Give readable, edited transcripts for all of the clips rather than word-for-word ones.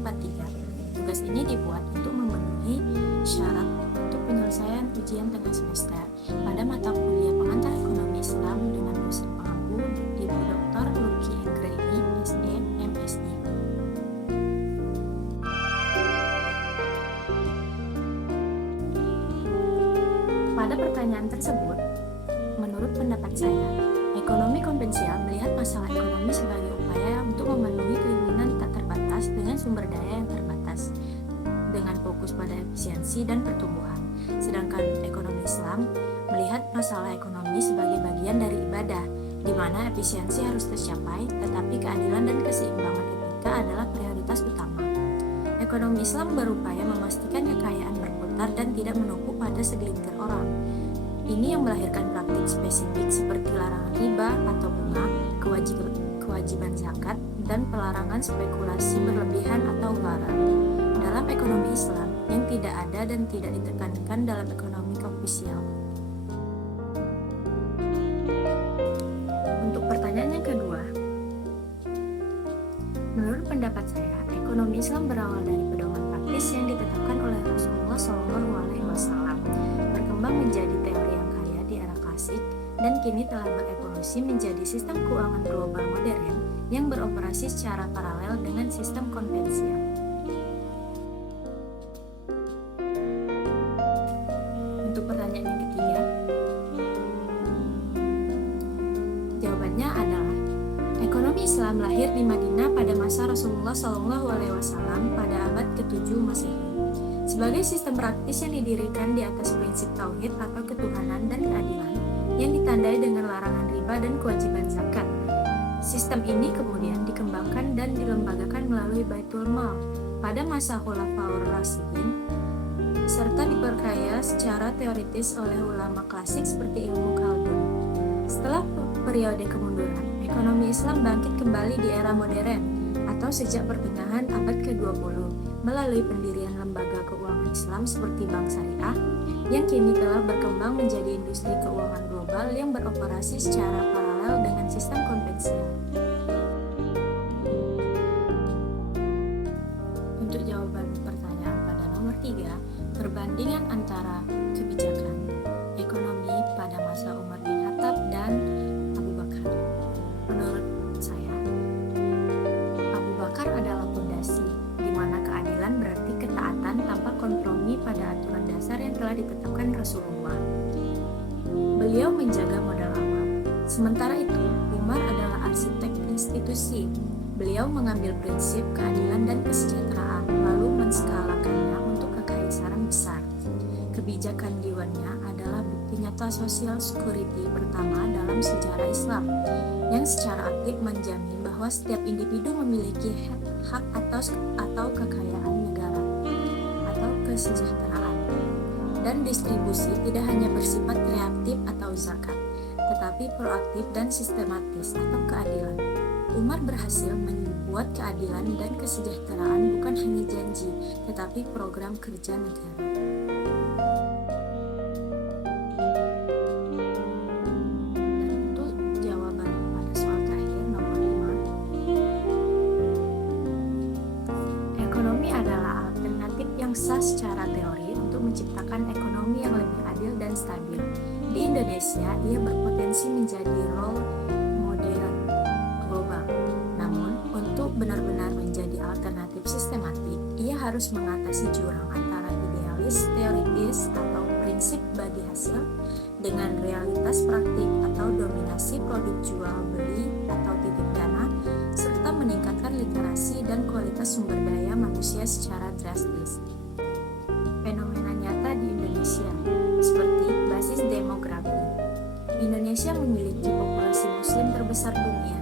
43. Tugas ini dibuat untuk memenuhi syarat untuk penyelesaian ujian tengah semester pada mata kuliah pengantar ekonomi Islam dengan dosen pengampu Ibu Dr. Lucky Anggraini, SE, MSI. Pada pertanyaan tersebut, menurut pendapat saya, ekonomi konvensional melihat masalah ekonomi sebagai upaya untuk memenuhi keinginan tak terbatas dengan sumber daya yang terbatas, dengan fokus pada efisiensi dan pertumbuhan. Sedangkan ekonomi Islam melihat masalah ekonomi sebagai bagian dari ibadah, di mana efisiensi harus tercapai, tetapi keadilan dan keseimbangan etika adalah prioritas utama. Ekonomi Islam berupaya memastikan kekayaan berputar dan tidak menumpuk pada segelintir orang. Ini yang melahirkan praktik spesifik seperti larangan riba atau bunga, kewajiban zakat, dan pelarangan spekulasi berlebihan atau gharar. Dalam ekonomi Islam yang tidak ada dan tidak ditekankan dalam ekonomi konvensional. Untuk pertanyaan yang kedua, menurut pendapat saya, ekonomi Islam berawal dari pedoman praktis yang ditetapkan oleh Rasulullah SAW, berkembang menjadi teori yang kaya di era klasik, dan kini telah berevolusi menjadi sistem keuangan global modern yang beroperasi secara paralel dengan sistem konvensional. Untuk pertanyaan yang ketiga, jawabannya adalah ekonomi Islam lahir di Madinah pada masa Rasulullah SAW pada abad ke-7 Masehi sebagai sistem praktis yang didirikan di atas prinsip tauhid atau ketuhanan dan keadilan yang ditandai dengan larangan riba dan kewajiban zakat. Sistem ini kemudian dikembangkan dan dilembagakan melalui Baitul Mal pada masa Khulafaur Rasyidin serta diperkaya secara teoritis oleh ulama klasik seperti Ibnu Khaldun. Setelah periode kemunduran, ekonomi Islam bangkit kembali di era modern atau sejak pertengahan abad ke-20 melalui pendirian lembaga keuangan Islam seperti Bank Syariah yang kini telah berkembang menjadi industri keuangan global yang beroperasi secara paralel dengan sistem konvensional. Untuk jawaban pertanyaan pada nomor 3, perbandingan antara kebijakan ekonomi pada masa Umar bin Khattab dan Abu Bakar. Menurut saya, Abu Bakar adalah fondasi, di mana keadilan berarti ketaatan tanpa kompromi pada aturan dasar yang telah ditetapkan Rasulullah. Beliau menjaga modal awal. Sementara itu, Umar adalah arsitek institusi. Beliau mengambil prinsip keadilan dan kesejahteraan, lalu menskalakannya untuk kekaisaran besar. Kebijakan Diwannya adalah bukti nyata social security pertama dalam sejarah Islam, yang secara aktif menjamin bahwa setiap individu memiliki hak atau kekayaan negara atau kesejahteraan. Dan distribusi tidak hanya bersifat reaktif atau zakat, tetapi proaktif dan sistematis atau keadilan. Umar berhasil membuat keadilan dan kesejahteraan bukan hanya janji, tetapi program kerja negara. Dan untuk jawaban pada soal terakhir, nomor 5. Ekonomi adalah alternatif yang sah secara teori untuk menciptakan ekonomi yang lebih adil dan stabil. Di Indonesia, ia berpotensi menjadi role model global. Namun, untuk benar-benar menjadi alternatif sistematik, ia harus mengatasi jurang antara idealis teoritis atau prinsip bagi hasil dengan realitas praktik atau dominasi produk jual beli atau titip dana, serta meningkatkan literasi dan kualitas sumber daya manusia secara drastis. Fenomena nyata di Indonesia seperti basis demografi. Indonesia memiliki populasi muslim terbesar dunia.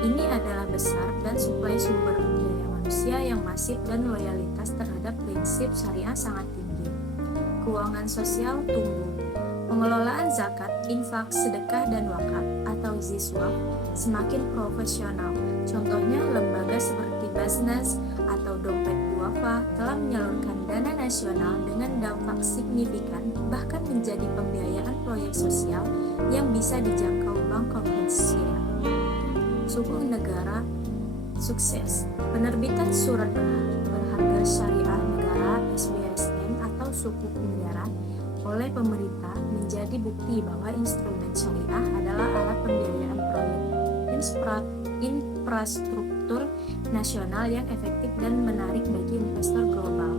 Ini adalah besar dan suplai sumber daya manusia yang masif dan loyalitas terhadap prinsip syariah sangat tinggi. Keuangan sosial tumbuh. Pengelolaan zakat, infak, sedekah, dan wakaf atau ziswaf semakin profesional. Contohnya lembaga seperti Basnas atau Dompet Duafa telah menyalurkan dana nasional dengan dampak signifikan, bahkan menjadi pembiayaan proyek sosial yang bisa dijangkau bank konvensional. Suku negara Sukses. Penerbitan surat berharga syariah negara (SBSN) atau sukuk negara oleh pemerintah menjadi bukti bahwa instrumen syariah adalah alat pembiayaan proyek infrastruktur nasional yang efektif dan menarik bagi investor global.